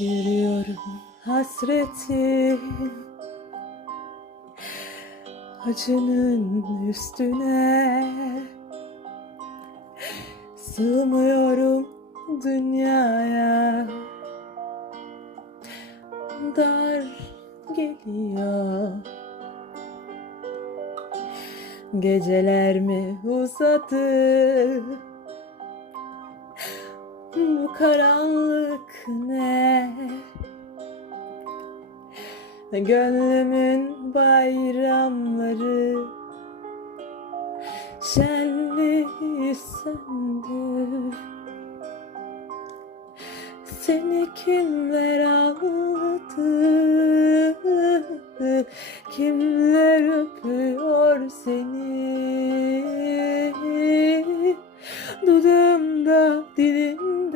Yürüyorum hasretin Acının üstüne. Sığmıyorum dünyaya. Dar geliyor. Geceler mi uzadı? Bu karanlık Gönlümün bayramları Şenliği söndü Seni kimler aldı Kimler öpüyor seni? Dudumda dilim